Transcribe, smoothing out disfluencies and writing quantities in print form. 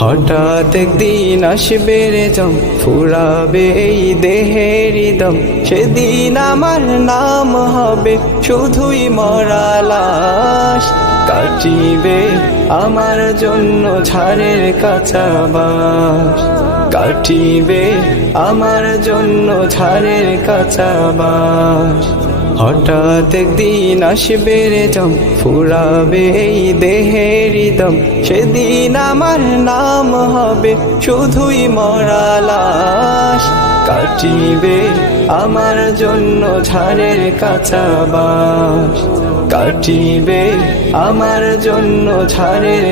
হঠাৎ একদিন আসবে রে দম, ফুরাবে এই দেহের দম, সেদিন আমার নাম হবে শুধুই মরা লাশ। কাটিবে আমার জন্য ঝাড়ের কাঁচা বাঁশ, কাটিবে আমার জন্য ঝাড়ের কাঁচা বাঁশ। হঠাৎ একদিন আসবে রে দম, ফুরাবে এই দেহের দম, সেদিন আমার নাম হবে শুধুই মরা লাশ। কাটিবে আমার জন্য ঝাড়ের কাঁচা বাঁশ, কাটিবে আমার জন্য ঝাড়ের